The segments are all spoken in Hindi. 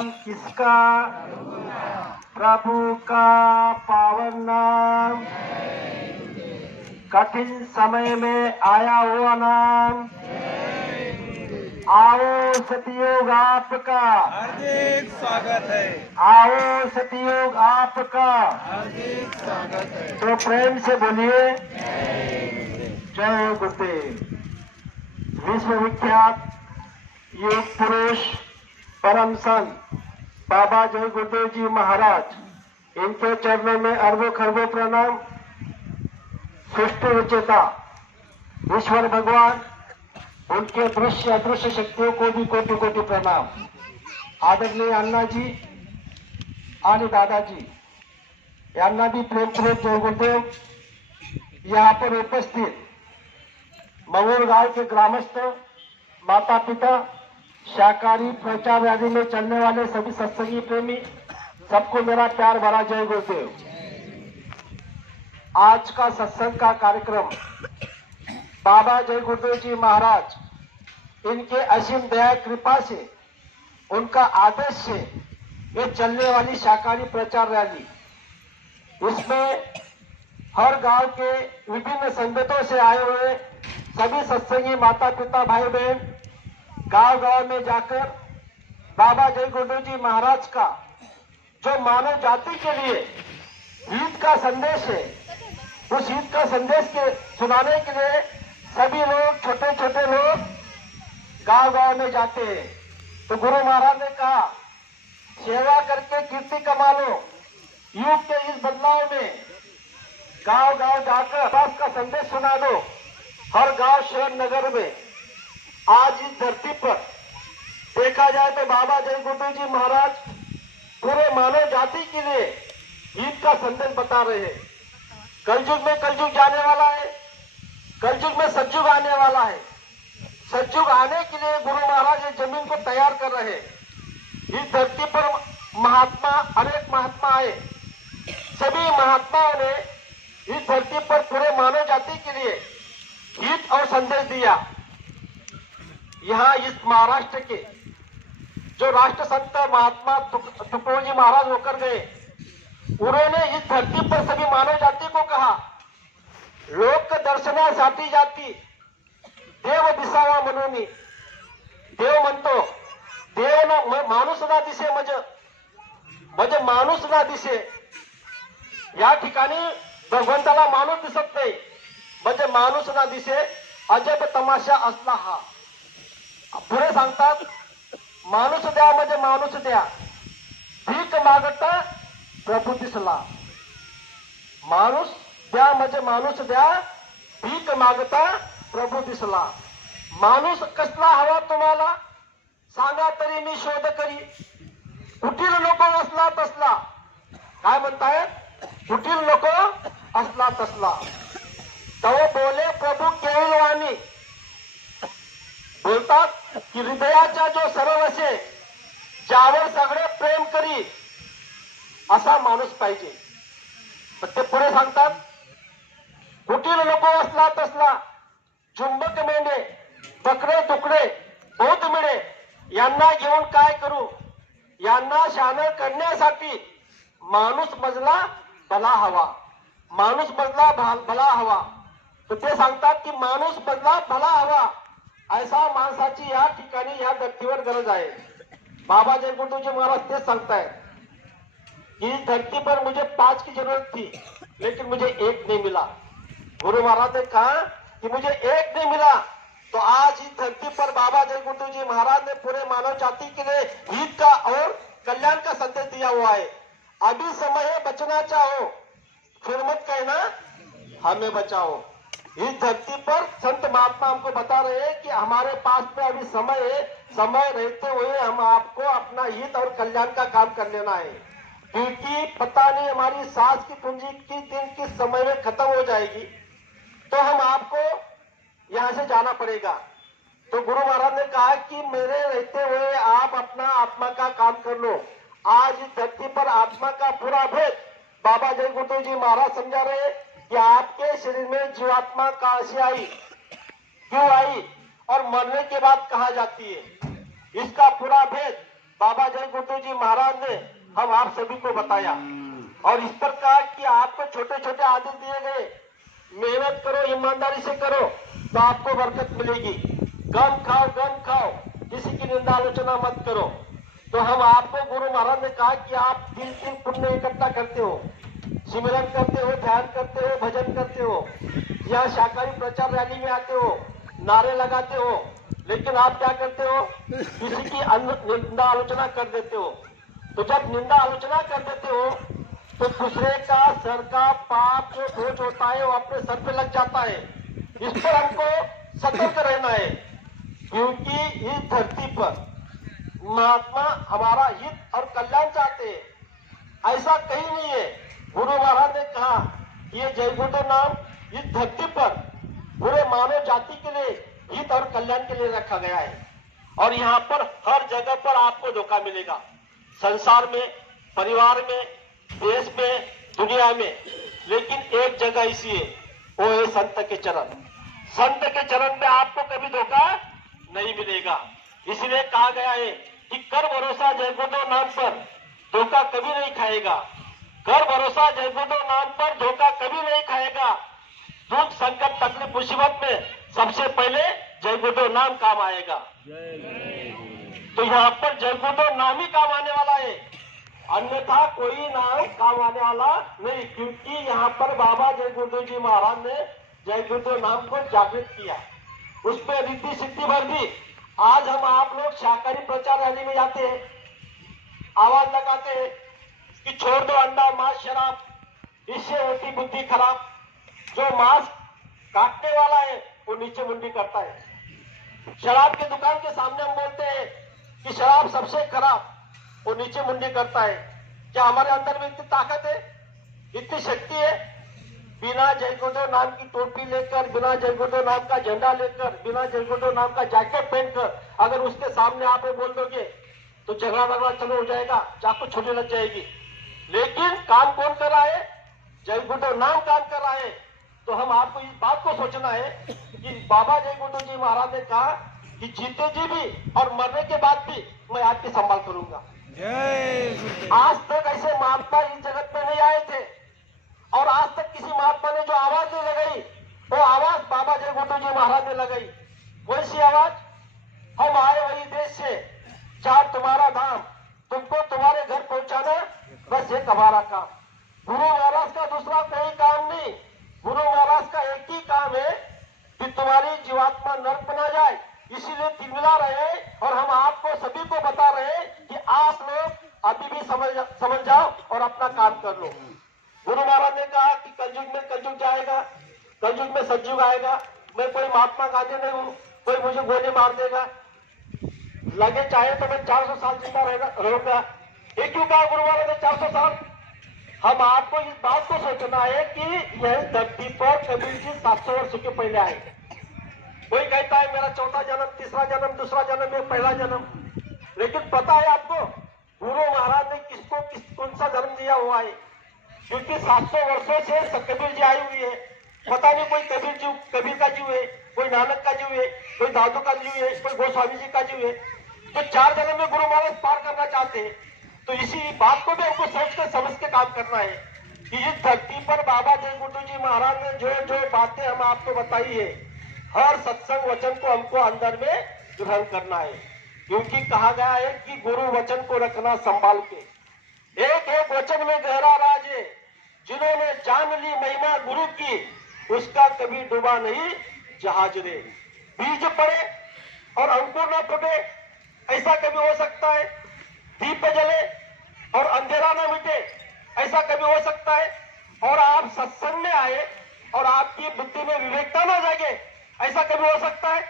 नाम किसका? प्रभु का पावन नाम, कठिन समय में आया हुआ नाम। आओ सतयुग आपका हार्दिक स्वागत है। आओ सतयुग आपका हार्दिक स्वागत है। तो प्रेम से बोलिए जय गुरुदेव। विश्वविख्यात योग पुरुष परम संत बाबा जय गुरुदेव जी महाराज, इनके चरणों में अरबों खरबों प्रणाम। सृष्टि रचयिता ईश्वर भगवान, उनके दृश्य अदृश्य शक्तियों को भी कोटि कोटि प्रणाम। आदरणीय अण्णा जी आणि दादाजी यांना भी प्रेमपूर्वक जय गुरुदेव। यहाँ पर उपस्थित मंगूर गांव के ग्रामस्थ, माता पिता, शाकाहारी प्रचार रैली में चलने वाले सभी सत्संगी प्रेमी, सबको मेरा प्यार भरा जय गुरुदेव। आज का सत्संग का कार्यक्रम बाबा जय गुरुदेव जी महाराज, इनके असीम दया कृपा से, उनका आदेश से ये चलने वाली शाकाहारी प्रचार रैली, इसमें हर गांव के विभिन्न संगठनों से आए हुए सभी सत्संगी माता पिता भाई बहन गांव गांव में जाकर बाबा जय गुरुदेव जी महाराज का जो मानव जाति के लिए हित का संदेश है, उस हित का संदेश के सुनाने के लिए सभी लोग, छोटे छोटे लोग गांव गांव में जाते हैं। तो गुरु महाराज ने कहा, सेवा करके कीर्ति कमा लो। युग के इस बदलाव में गांव गांव जाकर विकास का संदेश सुना दो। हर गांव शहर नगर में आज इस धरती पर देखा जाए तो बाबा जय गुरुदेव जी महाराज पूरे मानव जाति के लिए हित का संदेश बता रहे हैं। कलयुग में कलयुग जाने वाला है, कलयुग में सतयुग आने वाला है। सतयुग आने के लिए गुरु महाराज इस जमीन को तैयार कर रहे हैं। इस धरती पर महात्मा, अनेक महात्मा आए, सभी महात्माओं ने इस धरती पर पूरे मानव जाति के लिए हित और संदेश दिया। यहाँ इस महाराष्ट्र के जो राष्ट्र संत महात्मा तुकोजी महाराज होकर गए, उन्होंने इस धरती पर सभी मानव जाति को कहा, लोक दर्शनासाठी जाती देव दिसावा म्हणून। देव म्हणतो, देव ना माणूस ना दिसे म्हणजे माणूस ना दिसे। या ठिकाणी भगवंताला माणूस दिसत नाही, म्हणजे माणूस ना दिसे, अजब तमाशा असला हा। पुढे सांगतात, माणूस द्या म्हणजे माणूस द्या, भीक मागता प्रभू दिसला। माणूस द्या म्हणजे माणूस द्या, भीक मागता प्रभू दिसला। माणूस कसला हवा तुम्हाला, सांगा तरी मी शोध करी। कुटील नको असला तसला। काय म्हणतायत? कुटील नको असला तसला। तव बोले प्रभू केळवाणी। बोलतात की हृदयाच्या जो सरळ असे, ज्यावर सगळे प्रेम करी, असा माणूस पाहिजे। पण ते पुढे सांगतात, कुटील नको असला तसला, चुंबक मेंढे, बकरे तुकडे बहुत मिळे, यांना घेऊन काय करू? यांना शान करण्यासाठी माणूस मजला भला हवा। माणूस मजला भला हवा। तर ते सांगतात की माणूस मजला भला हवा, ऐसा माणसाची या ठिकाणी या धरतीवर गरज आहे। बाबा जय गुरुदेव जी महाराज तेच सांगतायत कि इस धरती पर मुझे 5 की जरूरत थी, लेकिन मुझे एक नहीं मिला। गुरु महाराज ने कहा कि मुझे एक नहीं मिला, तो आज इस धरती पर बाबा जय गुरुदेव जी महाराज ने पूरे मानव जाति के लिए हित का और कल्याण का संदेश दिया हुआ है। अभी समय है बचना चाहो, फिर मत कहना हमें बचाओ। इस धरती पर संत महात्मा हमको बता रहे हैं कि हमारे पास में अभी समय है, समय रहते हुए हम आपको अपना हित और कल्याण का काम कर लेना है, क्योंकि पता नहीं हमारी सांस की पूंजी किस दिन किस समय में खत्म हो जाएगी, तो हम आपको यहाँ से जाना पड़ेगा। तो गुरु महाराज ने कहा कि मेरे रहते हुए आप अपना आत्मा का काम कर लो। आज इस धरती पर आत्मा का पूरा भेद बाबा जय गुरुदेव जी महाराज समझा रहे कि आपके शरीर में जीवात्मा कहां से आई, क्यों आई और मरने के बाद कहा जाती है, इसका पूरा भेद बाबा जय गुरु जी महाराज ने हम आप सभी को बताया, और इस प्रकार कि आपको छोटे छोटे आदेश दिए गए, मेहनत करो, ईमानदारी से करो तो आपको बरकत मिलेगी। गम खाओ, किसी की निंदा आलोचना मत करो। तो हम आपको गुरु महाराज ने कहा कि आप 3 पुण्य इकट्ठा करते हो, सिमरन करते हो, ध्यान करते हो, भजन करते हो, या शाकाहारी प्रचार रैली में आते हो, नारे लगाते हो, लेकिन आप क्या करते हो, किसी की निंदा आलोचना कर देते हो। तो जब निंदा आलोचना कर देते हो तो दूसरे का सर का पाप जो बोझ होता है वो अपने सर पे लग जाता है। इस पर हमको सतर्क रहना है, क्योंकि इस धरती पर महात्मा हमारा हित और कल्याण चाहते हैं, ऐसा कहीं नहीं है। गुरु महाराज ने कहा ये जय गुरु नाम इस धरती पर पूरे मानव जाति के लिए हित और कल्याण के लिए रखा गया है, और यहाँ पर हर जगह पर आपको धोखा मिलेगा, संसार में, परिवार में, देश में, दुनिया में, लेकिन एक जगह ऐसी है, वो है संत के चरण। संत के चरण में आपको कभी धोखा नहीं मिलेगा। इसलिए कहा गया है कि कर भरोसा जय गुरु नाम पर धोखा कभी नहीं खाएगा। कर भरोसा जय गुरु नाम पर धोखा कभी नहीं खाएगा। दुख संकट तकलीफ मुसीबत में सबसे पहले जय गुरु नाम काम आएगा। तो यहाँ पर जय गुरु नाम ही काम आने वाला है, अन्यथा कोई नाम काम आने वाला नहीं, क्योंकि यहाँ पर बाबा जय गुरु जी महाराज ने जय गुरु नाम को जागृत किया, उस पर रिद्धि सिद्धि भर दी। आज हम आप लोग शाकाहारी प्रचार रैली में जाते हैं, आवाज लगाते हैं कि छोड़ दो अंडा मांस शराब, इससे होती बुद्धि खराब। जो मांस काटने वाला है वो नीचे मुंडी करता है। शराब की दुकान के सामने हम बोलते हैं कि शराब सबसे खराब, वो नीचे मुंडी करता है। क्या हमारे अंदर में इतनी ताकत है, इतनी शक्ति है? बिना जय गुरु नाम की टोपी लेकर, बिना जय गुरु नाम का झंडा लेकर, बिना जय गुरु नाम का जैकेट पहनकर अगर उसके सामने आप बोल दोगे तो झगड़ा वगड़ा चलो हो जाएगा, चाकू छोटी लग जाएगी। लेकिन काम कौन कर रहा है? जय गुरु नाम काम कर रहा है। तो हम आपको इस बात को सोचना है कि बाबा जय गुरु जी महाराज ने कहा कि जीते जी भी और मरने के बाद भी मैं आपकी संभाल करूंगा। आज तक ऐसे महात्मा इस जगत में नहीं आए थे, और आज तक किसी महात्मा ने जो आवाज नहीं लगाई वो आवाज बाबा जय गुरु जी महाराज ने लगाई। कौन सी आवाज? हम आए वही देश से, जहां तुम्हारा धाम, तुमको तुम्हारे घर पहुंचाना बस एक हमारा काम। गुरु महाराज का दूसरा कोई काम नहीं, गुरु महाराज का एक ही काम है कि तुम्हारी जीवात्मा नर्क बना जाए, इसीलिए तिलमिला रहे। और हम आपको सभी को बता रहे हैं कि आप लोग अभी भी समझ जाओ और अपना काम कर लो। गुरु महाराज ने कहा कि कलयुग में कलयुग जाएगा, कलयुग में सतयुग आएगा। मैं कोई महात्मा गांधी नहीं हूँ, कोई मुझे गोली मार देगा, लगे चाहे तो मैं 400 साल जिंदा रहूंगा। ये क्यों कहा गुरु महाराज ने 400 साल? हम आपको इस बात को सोचना है कि यह धरती पर कबीर जी 700 वर्ष के पहले आए। कोई कहता है मेरा चौथा जन्म, तीसरा जन्म, दूसरा जन्म, ये पहला जन्म, लेकिन पता है आपको गुरु महाराज ने किसको कौन सा जन्म दिया हुआ है? क्योंकि 700 वर्षों से कबीर जी आई हुई है। पता नहीं कोई कबीर का जीव है, कोई नानक का जीव है, कोई दादू का जीव है, कोई गोस्वामी जी का जीव है। तो 4 जन्म में गुरु महाराज पार करना चाहते हैं। तो इसी बात को भी हमको सोच कर समझ के काम करना है कि इस धरती पर बाबा जय गुरु जी महाराज ने जो जो बातें हम आपको बताई है, हर सत्संग वचन को हमको अंदर में ग्रहण करना है। क्योंकि कहा गया है कि गुरु वचन को रखना संभाल के, एक एक वचन में गहरा राज है। जिन्होंने जान ली महिमा गुरु की, उसका कभी डूबा नहीं जहाज रे। बीज पड़े और अंकुर न फूटे, ऐसा कभी हो सकता है? दीप जले और अंधेरा न मिटे, ऐसा कभी हो सकता है? और आप सत्संग में आए और आपकी बुद्धि में विवेकता न जागे, ऐसा कभी हो सकता है?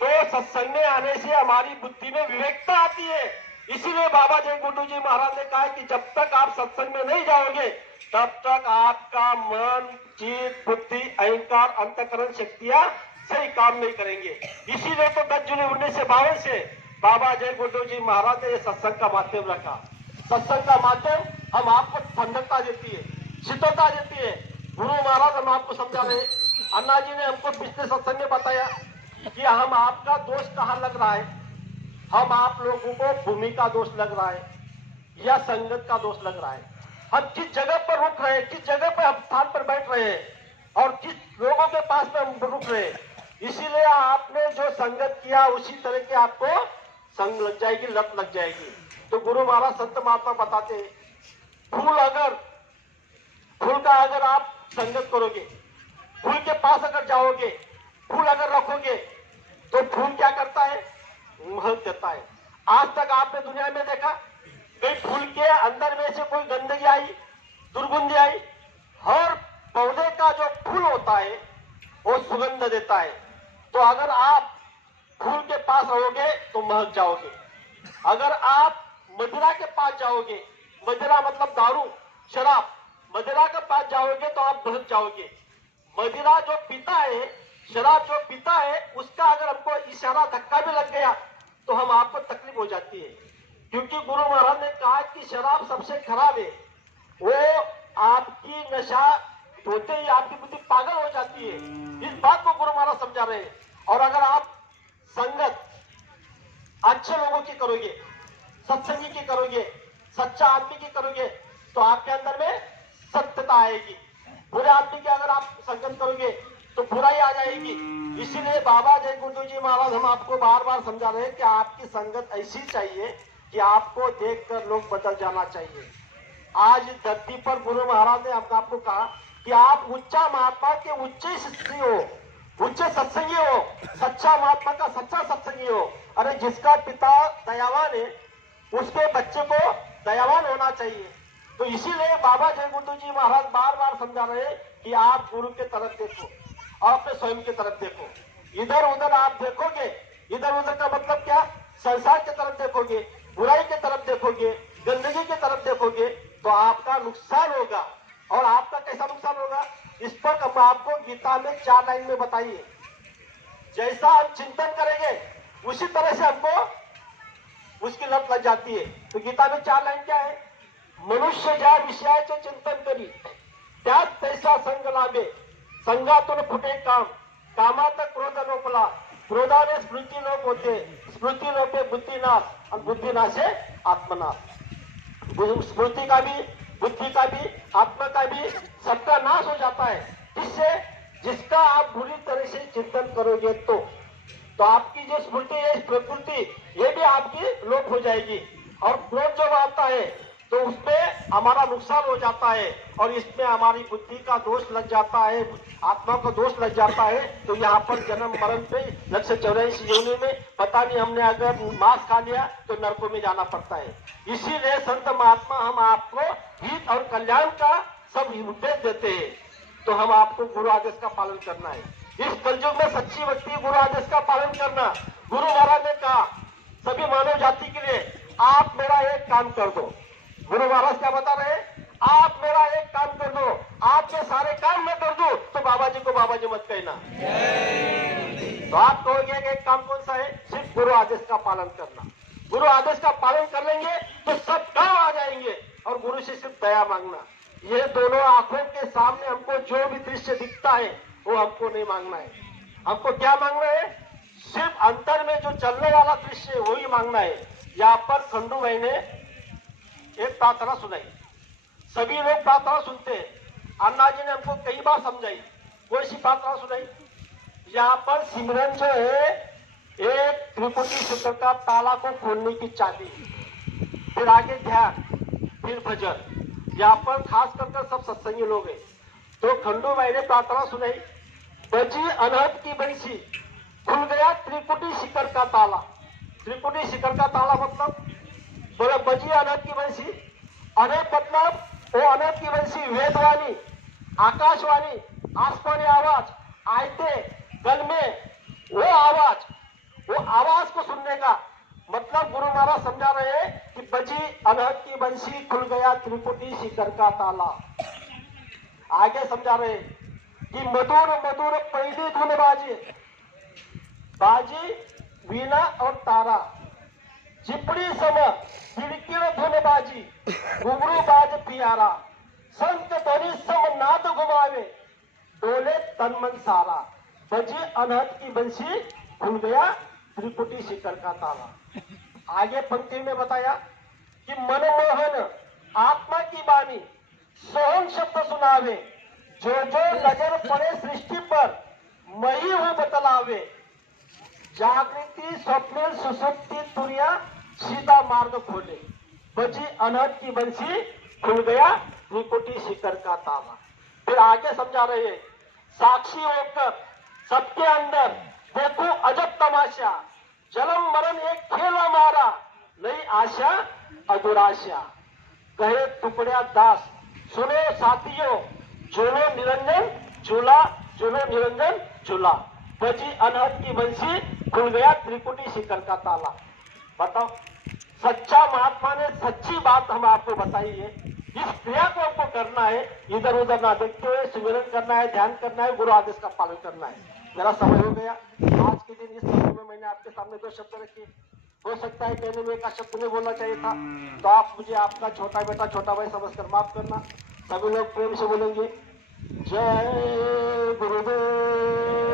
तो सत्संग में आने से हमारी बुद्धि में विवेकता आती है। इसीलिए बाबा जय गुरु जी महाराज ने कहा कि जब तक आप सत्संग में नहीं जाओगे तब तक आपका मन, चित्त, बुद्धि, अहंकार, अंतःकरण शक्तियां सही काम नहीं करेंगे। इसीलिए तो 10 जुलाई 1952 से बाबा जय गुरु जी महाराज ने सत्संग का माध्यम रखा। सत्संग का माध्यम हम आपको ठंडकता देती है, शीतलता देती है। गुरु महाराज हम आपको समझा रहे, अन्ना जी ने हमको पिछले सत्संग में बताया कि हम आपका दोष कहाँ लग रहा है, हम आप लोगों को भूमि का दोष लग रहा है या संगत का दोष लग रहा है। हम किस जगह पर रुक रहे हैं, किस जगह पर हम स्थान पर बैठ रहे हैं और किस लोगों के पास में हम रुक रहे हैं, इसीलिए आपने जो संगत किया उसी तरह के आपको संग लग जाएगी, लत लग जाएगी। तो गुरु महाराज संत महात्मा बताते हैं, फूल का अगर आप संगत करोगे, फूल के पास अगर जाओगे, फूल अगर रखोगे तो फूल क्या करता है, महक देता है। आज तक आपने दुनिया में देखा कई फूल के अंदर में से कोई गंदगी आई, दुर्गंध आई? हर पौधे का जो फूल होता है वो सुगंध देता है। तो अगर आप फूल के पास रहोगे तो महक जाओगे। अगर आप मदिरा के पास जाओगे, मदिरा मतलब दारू, शराब, मदिरा के पास जाओगे तो आप महक जाओगे। मदिरा जो पीता है, शराब जो पीता है, उसका अगर हमको इशारा धक्का भी लग गया तो हम आपको तकलीफ हो जाती है, क्योंकि गुरु महाराज ने कहा कि शराब सबसे खराब है। वो आपकी नशा होते ही आपकी बुद्धि पागल हो जाती है। इस बात को गुरु महाराज समझा रहे हैं। और अगर आप संगत अच्छे लोगों की करोगे, सत्संगी की करोगे, सच्चा आदमी की करोगे तो आपके अंदर में सत्यता आएगी। बुरे आदमी की अगर आप संगत करोगे तो बुराई आ जाएगी। इसीलिए बाबा जय गुरुदेव जी महाराज हम आपको बार बार समझा रहे हैं कि आपकी संगत ऐसी चाहिए कि आपको देखकर लोग बदल जाना चाहिए। आज धरती पर गुरु महाराज ने आपको कहा कि आप उच्चा महात्मा के उच्चे शिष्य हो, उच्चे सत्संगी हो, सच्चा महात्मा का सच्चा सत्संगी हो। अरे जिसका पिता दयावान है उसके बच्चे को दयावान होना चाहिए। तो इसीलिए बाबा जय गुरुदेव जी महाराज बार बार समझा रहे हैं कि आप गुरु के तरफ देखो और अपने स्वयं की तरफ देखो। इधर उधर आप देखोगे, इधर उधर का मतलब क्या, संसार की तरफ देखोगे, बुराई की तरफ देखोगे, गंदगी की तरफ देखोगे तो आपका नुकसान होगा। और आपका कैसा नुकसान होगा, इस पर हम आपको गीता में 4 लाइन में बताइए। जैसा हम चिंतन करेंगे उसी तरह से हमको उसकी लत लग जाती है। तो गीता में 4 लाइन क्या है, मनुष्य ज्या विषयाचे चिंतन करी त्यात तैसा संग लाभे, संगातून फुटे काम, कामात क्रोध लोपला, क्रोधाने स्मृती लोप होते, स्मृती लोपे बुद्धिनाश और बुद्धिनाशे आत्मनाश। स्मृति का भी, बुद्धि का भी, आत्मा का भी सबका नाश हो जाता है। इससे जिसका आप बुरी तरह से चिंतन करोगे तो आपकी जो स्मृति है, प्रकृति, ये भी आपकी लोप हो जाएगी। और क्रोध जब आता है तो उसमें हमारा नुकसान हो जाता है और इसमें हमारी बुद्धि का दोष लग जाता है, आत्मा का दोष लग जाता है। तो यहाँ पर जन्म मरण पे 184 योनि में पता नहीं हमने अगर मांस खा लिया तो नरकों में जाना पड़ता है। इसीलिए संत महात्मा हम आपको हित और कल्याण का सब उपदेश देते हैं। तो हम आपको गुरु आदेश का पालन करना है। इस कलयुग में सच्ची भक्ति गुरु आदेश का पालन करना। गुरु महाराज ने कहा सभी मानव जाति के लिए, आप मेरा एक काम कर दो। गुरु महाराज क्या बता रहे हैं, आप मेरा एक काम कर दो, आपके सारे काम मैं कर दूं तो बाबा जी को बाबा जी मत कहना। तो आप कहोगे कि एक काम कौन सा है, सिर्फ गुरु आदेश का पालन करना। गुरु आदेश का पालन कर लेंगे तो सब काम आ जाएंगे। और गुरु से सिर्फ दया मांगना। ये दोनों आंखों के सामने हमको जो भी दृश्य दिखता है वो हमको नहीं मांगना है। हमको क्या मांगना है, सिर्फ अंतर में जो चलने वाला दृश्य है वही मांगना है। यहाँ पर खंडू भाई ने एक प्रार्थना सुनाई, सभी लोग प्रार्थना सुनते हैं। अन्ना जी ने हमको कई बार समझाई, कोई सी प्रार्थना सुनाई। यहाँ पर सिमरन जो है एक त्रिपुटी सूत्र का ताला को खोलने की चाबी, फिर आगे ध्यान, फिर भजन। यहाँ पर खास कर सब सत्संगी लोग हैं। तो खंडू भाई ने प्रार्थना सुनाई, बजी अनहद की बंसी, खुल गया त्रिपुटी शिखर का ताला। त्रिपुटी शिखर का ताला मतलब बोला बजी अनहद की बंसी। अनहद मतलब वो अनहद की बंसी वेदवाणी, आकाशवाणी, आसमानी आवाज, आयते गल में वो आवाज को सुनने का मतलब गुरु महाराज समझा रहे हैं कि बजी अनहद की बंसी, खुल गया त्रिपुटी शिखर का ताला। आगे समझा रहे हैं कि मधुर मधुर पहली धुन बाजी वीणा और तारा, चिपड़ी सम किलकिल धुन बाजी, घुंघरू बाज पियारा, संत ध्वनि सम नाद घुमावे, डोले तन मन सारा। बजी अनहद की बंसी, खुल गया त्रिपुटी शिखर का ताला। आगे पंक्ति में बताया कि मनमोहन आत्मा की बानी सोहन शब्द सुनावे, जो जो नजर पड़े सृष्टि पर मही हो बतलावे, जागृति स्वप्न सुसुप्ति तुरिया सीधा मार्ग खोले, बजी अनहद की बंसी खुल गया त्रिकुटी शिखर का ताला। फिर आगे समझा रहे हैं, साक्षी होकर सबके अंदर देखो अजब तमाशा, जन्म मरण एक खेल हमारा, नई आशा अधुराशा, कहे टुकड़िया दास सुनो साथियों, झूलो निरंजन झूला, झूलो निरंजन झूला, बजी अनहद की बंसी खुल गया त्रिकुटी शिखर का ताला। बताओ, सच्चा महात्मा ने सच्ची बात हम आपको बताई है। इस क्रिया को हमको करना है, इधर उधर ना देखते हुए सिमरन करना है, ध्यान करना है, गुरु आदेश का पालन करना है। मेरा समय हो गया। आज के दिन इस समय में मैंने आपके सामने 2 शब्द रखे। हो सकता है कहने में 1 शब्द नहीं बोलना चाहिए था, तो आप मुझे आपका छोटा बेटा छोटा भाई समझकर माफ करना। सभी लोग प्रेम से बोलेंगे, जय गुरुदेव।